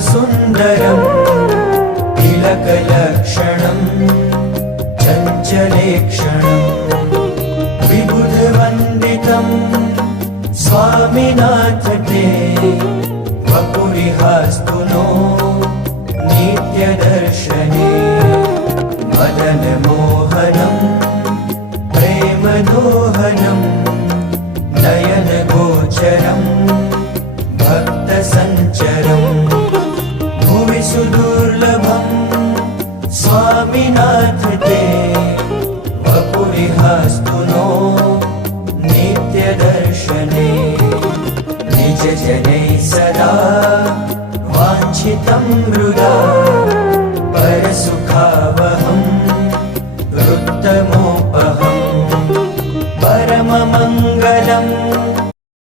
सुन्दरम् तिलकलक्षणम् चञ्चलेक्षणम् विबुधवन्दितम् स्वामिनाथ ते वपुरिहास्तु नो नित्यदर्शने मदनमोहनम् प्रेमदोहनम् नयनगोचरम् वपुविहास्तु नो नित्यदर्शने। निज सदा वाञ्छितं मृदा परसुखावहं वृत्तमोपहम् परममङ्गलम्